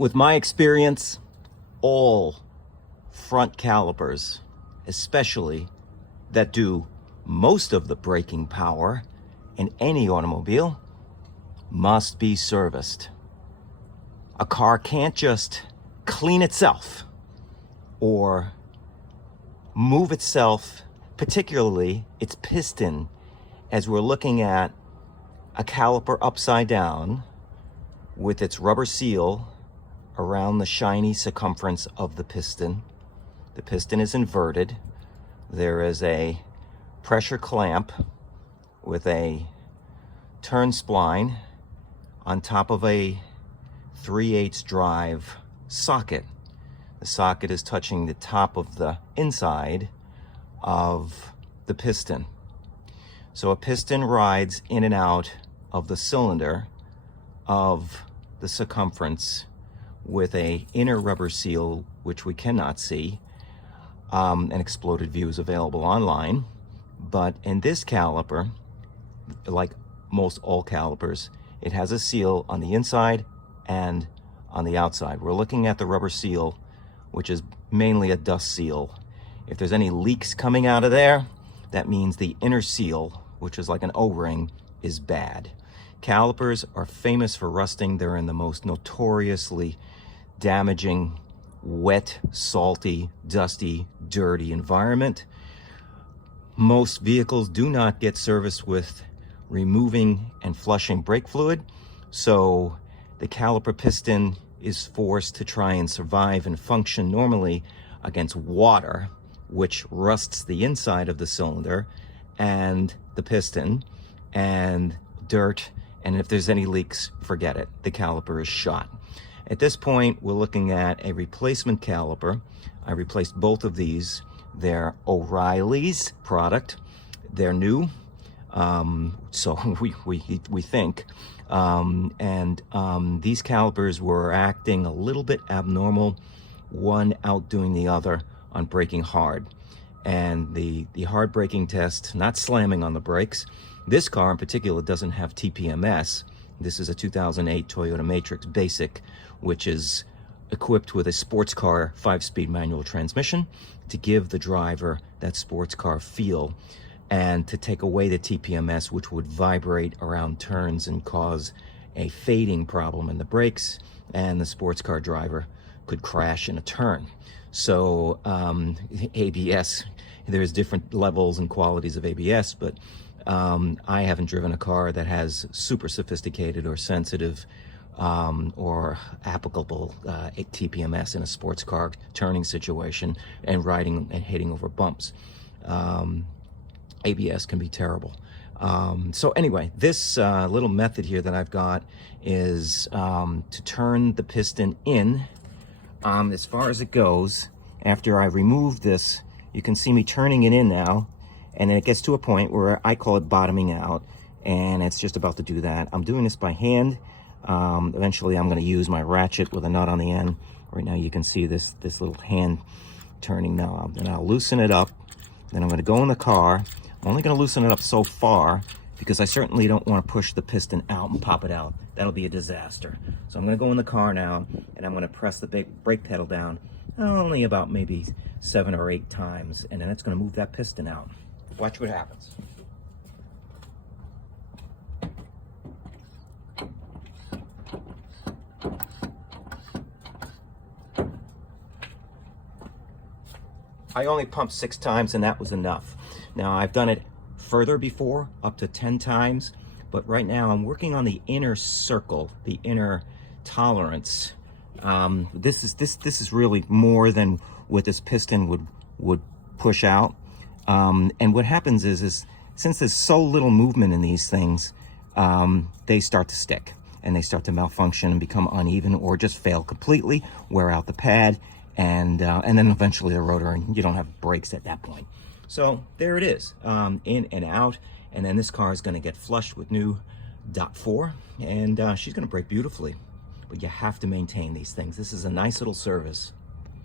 With my experience, all front calipers, especially that do most of the braking power in any automobile, must be serviced. A car can't just clean itself or move itself, particularly its piston, as we're looking at a caliper upside down with its rubber seal around the shiny circumference of the piston. The piston is inverted. There is a pressure clamp with a turn spline on top of a 3/8 drive socket. The socket is touching the top of the inside of the piston. So a piston rides in and out of the cylinder of the circumference with a inner rubber seal, which we cannot see. An exploded view is available online. But in this caliper, like most all calipers, it has a seal on the inside and on the outside. We're looking at the rubber seal, which is mainly a dust seal. If there's any leaks coming out of there, that means the inner seal, which is like an O-ring, is bad. Calipers are famous for rusting. They're in the most notoriously damaging, wet, salty, dusty, dirty environment. Most vehicles do not get serviced with removing and flushing brake fluid, so the caliper piston is forced to try and survive and function normally against water, which rusts the inside of the cylinder and the piston, and dirt, and if there's any leaks, forget it. The caliper is shot. At this point, we're looking at a replacement caliper. I replaced both of these. They're O'Reilly's product. They're new, so we think. These calipers were acting a little bit abnormal, one outdoing the other on braking hard. And the hard braking test, not slamming on the brakes. This car in particular doesn't have TPMS. This is a 2008 Toyota Matrix Basic, which is equipped with a sports car 5-speed manual transmission to give the driver that sports car feel, and to take away the TPMS, which would vibrate around turns and cause a fading problem in the brakes, and the sports car driver could crash in a turn. So ABS, there's different levels and qualities of ABS, but I haven't driven a car that has super sophisticated or sensitive or applicable TPMS in a sports car turning situation and riding and hitting over bumps. ABS can be terrible. So anyway, this little method here that I've got is to turn the piston in as far as it goes. After I remove this, you can see me turning it in now, and then it gets to a point where I call it bottoming out, and it's just about to do that. I'm doing this by hand. Eventually I'm going to use my ratchet with a nut on the end. Right now you can see this little hand turning knob, and I'll loosen it up. Then I'm going to go in the car. I'm only going to loosen it up so far because I certainly don't want to push the piston out and pop it out. That'll be a disaster. So I'm going to go in the car now, and I'm going to press the brake pedal down only about maybe 7 or 8 times, and then it's going to move that piston out. Watch what happens. I only pumped 6 times, and that was enough. Now, I've done it further before, up to 10 times, but right now I'm working on the inner circle, the inner tolerance. This is really more than what this piston would push out. And what happens is since there's so little movement in these things, they start to stick, and they start to malfunction and become uneven, or just fail completely, wear out the pad, and then eventually the rotor, and you don't have brakes at that point. So there it is, in and out, and then this car is going to get flushed with new .4, and she's going to brake beautifully. But you have to maintain these things. This is a nice little service.